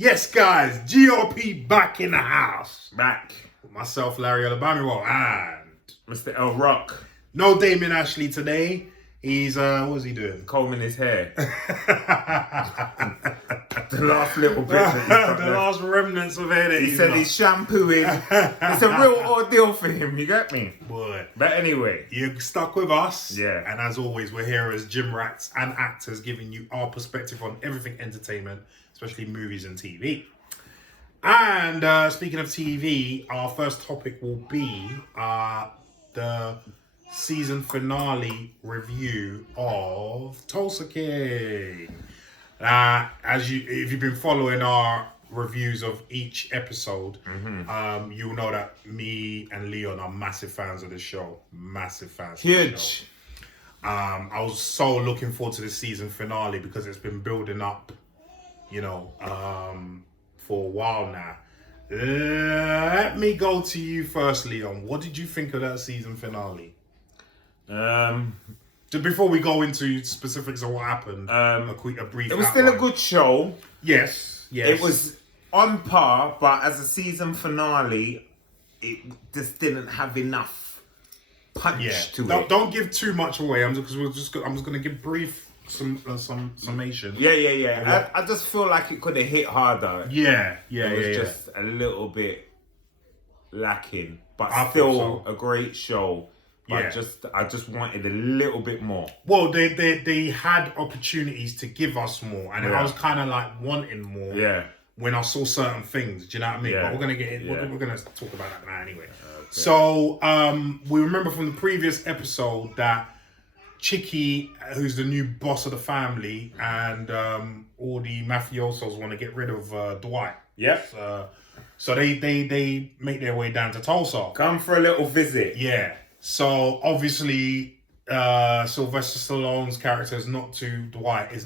Yes, guys, GRP back in the house. Back. With myself, Larry Alabama, and Mr. L Rock. no Damien Ashley today. He's, what's he doing? Combing his hair. The last little bit that he's got the left. last remnants of hair that He said got. he's shampooing. It's a real ordeal for him, you get me? Boy, But anyway. you're stuck with us. Yeah. And as always, we're here as gym rats and actors giving you our perspective on everything entertainment, especially movies and TV. And speaking of TV, our first topic will be the season finale review of Tulsa King. If you've been following our reviews of each episode, you'll know that me and Leon are massive fans of the show. Massive fans. Huge. Of the show. I was so looking forward to the season finale because it's been building up, for a while now. Let me go to you first, Leon. What did you think of that season finale? Just before we go into specifics of what happened, a brief. It was outline. still a good show. Yes. It was on par, but as a season finale, it just didn't have enough punch to it. Don't give too much away. I'm just going to give brief some summation. Yeah. I just feel like it could have hit harder. Yeah. It was just a little bit lacking, but I still thought so. a great show. But I just wanted a little bit more. Well, they had opportunities to give us more, and I was kind of like wanting more. Yeah. When I saw certain things, do you know what I mean? Yeah. But we're gonna get in. We're gonna talk about that now anyway. Okay. So we remember from the previous episode that Chicky, who's the new boss of the family, and all the mafiosos want to get rid of Dwight. Yep. So they make their way down to Tulsa. Come for a little visit. Yeah. So obviously, Sylvester Stallone's character is not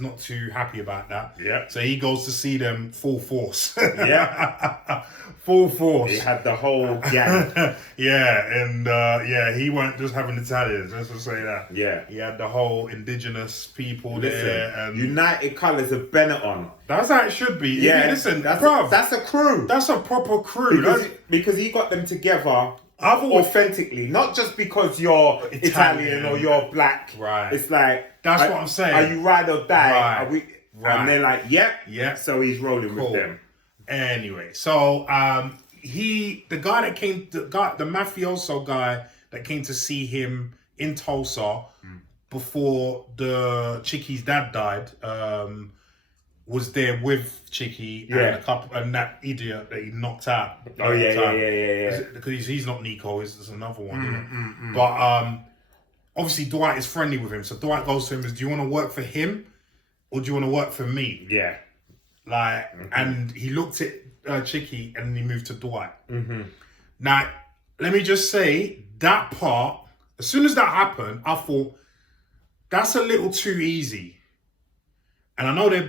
not too happy about that. Yeah. So he goes to see them full force. Yeah. Full force. He had the whole gang. He weren't just having Italians. Let's just say that. Yeah. He had the whole indigenous people there. And United Colours of Benetton. that's how it should be. Yeah. Listen, That's a crew. that's a proper crew. Because he got them together. I've always Authentically, not just because you're Italian or you're black. Right. It's like That's what I'm saying. Are you ride or die? Right. Are we? Right. And they're like, yep. Yep. So he's rolling with them. Anyway, so the mafioso guy that came to see him in Tulsa before the Chicky's dad died, was there with Chicky and that idiot that he knocked out. Oh yeah. Because he's not Nico, it's another one. Isn't it? But obviously Dwight is friendly with him, so Dwight goes to him: "Do you want to work for him, or do you want to work for me?" Yeah. And he looked at Chicky and he moved to Dwight. Now, let me just say that part. As soon as that happened, I thought that's a little too easy. And I know they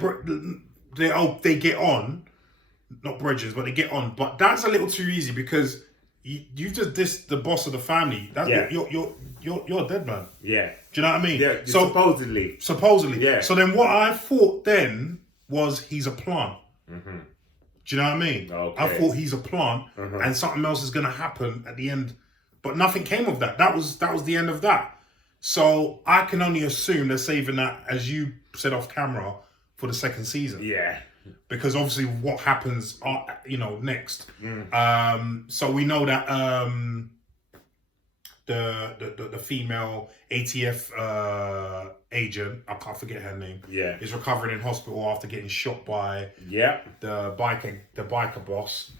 get on, not bridges, but they get on. But that's a little too easy because you just dissed the boss of the family. You're a dead man. Yeah. Do you know what I mean? Yeah. So supposedly. Yeah. So then what I thought then was he's a plant. Do you know what I mean? Okay. I thought he's a plant, and something else is going to happen at the end, but nothing came of that. That was the end of that. So I can only assume they're saving that, as you said off camera, for the second season. Yeah. Because obviously what happens, next. So we know that the female ATF agent, I can't forget her name, is recovering in hospital after getting shot by the biker boss.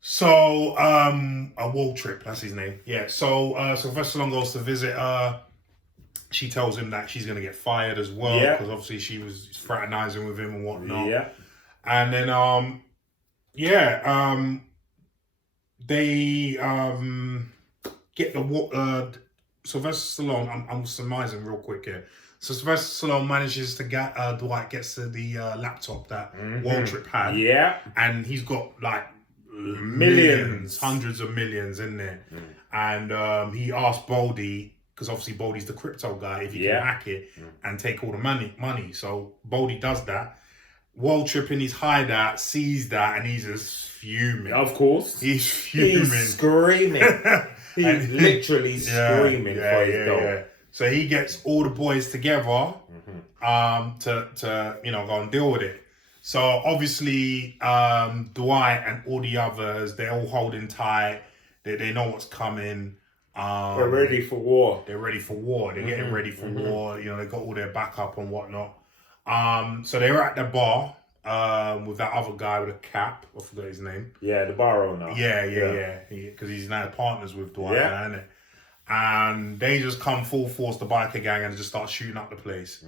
So a wall trip, that's his name. Yeah. So Sylvester Stallone goes to visit her. She tells him that she's gonna get fired as well because obviously she was fraternizing with him and whatnot. Yeah. And then they get the Sylvester Stallone. I'm surmising real quick here. So Sylvester Stallone manages to get Dwight gets to the laptop that Wall Trip had. Yeah. And he's got like millions, hundreds of millions in there. And he asked Boldy, because obviously Boldy's the crypto guy, if he can hack it and take all the money. So Boldy does that. Waltrip in his hideout sees that and he's just fuming. Of course. He's fuming. He's screaming. He's literally screaming for his dog. Yeah. So he gets all the boys together to go and deal with it. So obviously Dwight and all the others, they're all holding tight. They know what's coming. They're ready for war. They're ready for war. They're getting ready for war. You know, they got all their backup and whatnot. So they were at the bar with that other guy with a cap. I forgot his name. Yeah, the bar owner. Yeah. Because he's now partners with Dwight, isn't it? And they just come full force, the biker gang, and just start shooting up the place.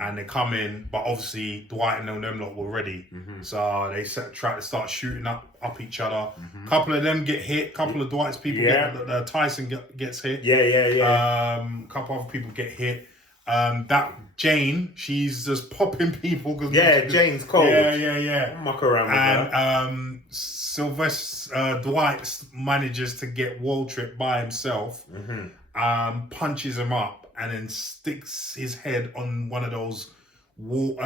And they come in, but obviously Dwight and them lot were ready. So they try to start shooting up each other. Couple of them get hit. Couple of Dwight's people get Tyson gets hit. Couple other people get hit. That Jane, she's just popping people. Cause Jane's cold. Yeah. Muck around with and Sylvester Dwight manages to get Waltrip by himself, punches him up, and then sticks his head on one of those wall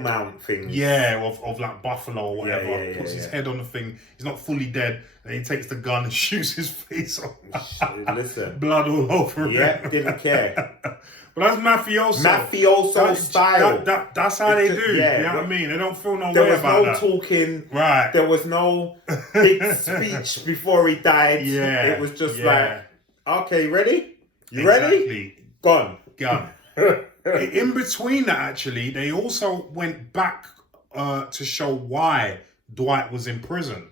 mount things. Of like buffalo or whatever. Puts his head on the thing. He's not fully dead. Then he takes the gun and shoots his face off. Listen, blood all over him. Yeah, didn't care. But that's mafioso. Mafioso style. That's how they do. You know what I mean? They don't feel no way about that. There was no talking. Right. There was no big speech before he died. Yeah. It was just like, okay, ready? You ready? Gone. In between that, actually, they also went back to show why Dwight was in prison.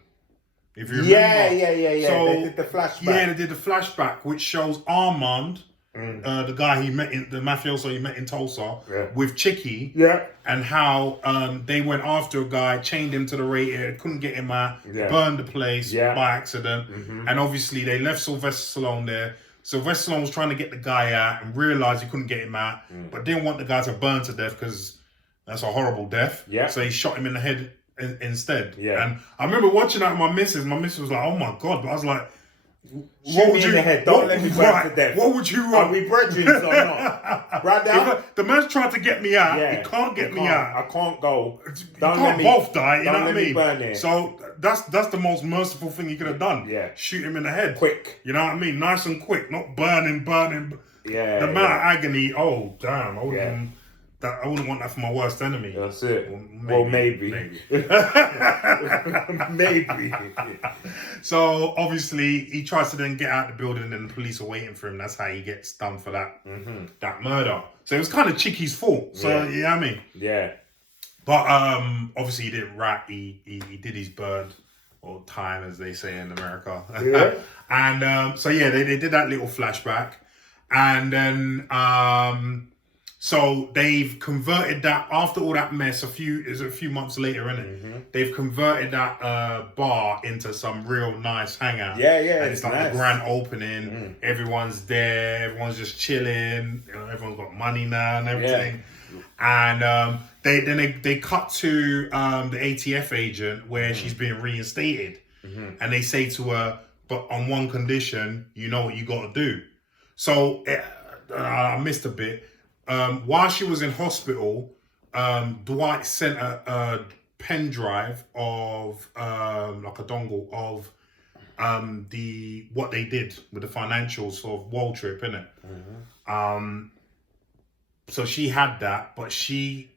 If you remember. Yeah. So, they did the flashback. Yeah, they did the flashback, which shows Armand, the guy the mafioso he met in Tulsa, with Chicky, and how they went after a guy, chained him to the radiator, couldn't get him out, burned the place by accident, and obviously they left Sylvester Stallone there. Sylvester Stallone was trying to get the guy out and realized he couldn't get him out, but didn't want the guy to burn to death because that's a horrible death. So he shot him in the head instead. And I remember watching that with my missus. My missus was like, "Oh my god!" But I was like, "Shoot me in the head! Don't let me burn to death." What would you? Are we brethren or not? Right now, the man's trying to get me out. He can't get me out. I can't go. Don't let me both die. You know what I mean? Burn here. So that's the most merciful thing he could have done. Shoot him in the head, quick. You know what I mean? Nice and quick, not burning. The amount of agony. Oh damn! I wouldn't want that for my worst enemy. That's it. Well, maybe. Maybe. So, obviously, he tries to then get out the building and the police are waiting for him. That's how he gets done for that murder. So, it was kind of Chicky's fault. So, you know what I mean? Yeah. But, obviously, he didn't rat. He did his bird, or time, as they say in America. And, they did that little flashback. And then... So they've converted that after all that mess. A few months later, innit? They've converted that bar into some real nice hangout. Yeah. And it's like the grand opening. Everyone's there. Everyone's just chilling. You know, everyone's got money now and everything. And they cut to the ATF agent where she's being reinstated, and they say to her, "But on one condition, you know what you got to do." So I missed a bit. While she was in hospital, Dwight sent a pen drive of like a dongle of what they did with the financials of Waltrip, innit? So she had that, but she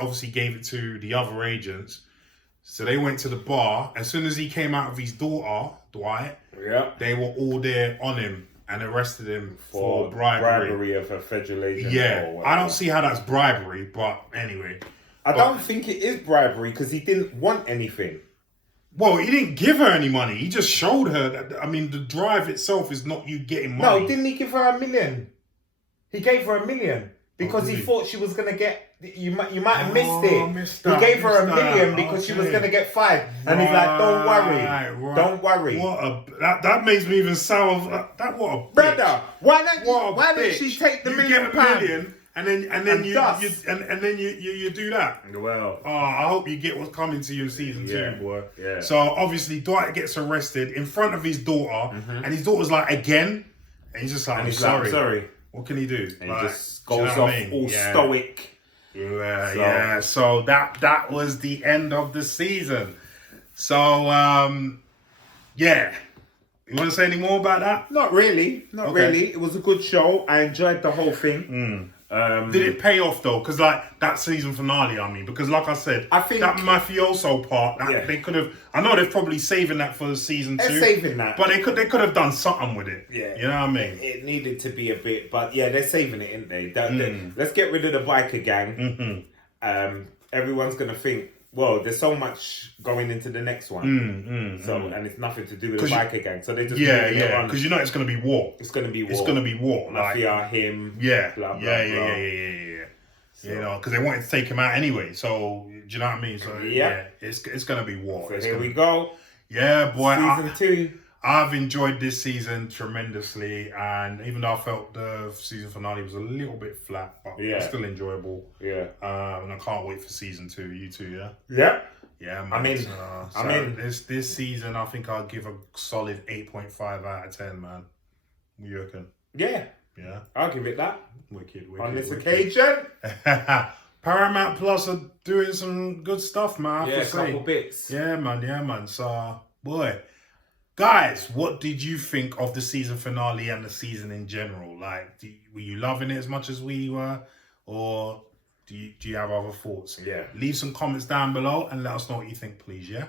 obviously gave it to the other agents. So they went to the bar. As soon as he came out of his daughter, Dwight, they were all there on him and arrested him for bribery of a federal agent. I don't see how that's bribery, but anyway. I don't think it is bribery because he didn't want anything. Well, he didn't give her any money. He just showed her that, I mean, the drive itself is not you getting money. No, didn't he give her $1 million? He gave her $1 million because he thought she was going to get... You might have missed it. He gave her $1 million because she was going to get 5. And he's like, don't worry. Don't worry. That makes me even sour. What a bitch. Brother, why didn't she take the £1 million? $1 million and then you do that. Well. I hope you get what's coming to you in season 2, boy. Yeah. So obviously Dwight gets arrested in front of his daughter, and his daughter's like, again? And he's just like, I'm sorry. I'm sorry. What can he do? And he just goes off all stoic. Yeah. So that was the end of the season. So yeah. You want to say any more about that? Not really. Not really. It was a good show. I enjoyed the whole thing. Did it pay off though? Because like that season finale, I mean, because like I said, I think that mafioso part, they could have. I know they're probably saving that for season 2. They're saving that, but they could have done something with it. Yeah, you know what I mean. It needed to be a bit, but yeah, they're saving it, ain't they? Let's get rid of the biker gang. Everyone's gonna think, well, there's so much going into the next one, and it's nothing to do with the biker gang. So they just because you know it's gonna be war. It's gonna be war. It's gonna be war. Mafia, him. Yeah, blah, blah, yeah. So, you know, because they wanted to take him out anyway. So do you know what I mean? So it's gonna be war. So here we go. Yeah, boy. Season 2. I've enjoyed this season tremendously, and even though I felt the season finale was a little bit flat, but it's still enjoyable. Yeah. And I can't wait for season 2. You too, yeah? Yeah. Yeah, man. I mean, this season, I think I'll give a solid 8.5 out of 10, man. What you reckon? Yeah. Yeah. I'll give it that. Wicked. On this occasion. Paramount Plus are doing some good stuff, man. A couple bits. Yeah, man. So, boy. Guys, what did you think of the season finale and the season in general? Like, were you loving it as much as we were? Or do you have other thoughts? Yeah. Leave some comments down below and let us know what you think, please, yeah?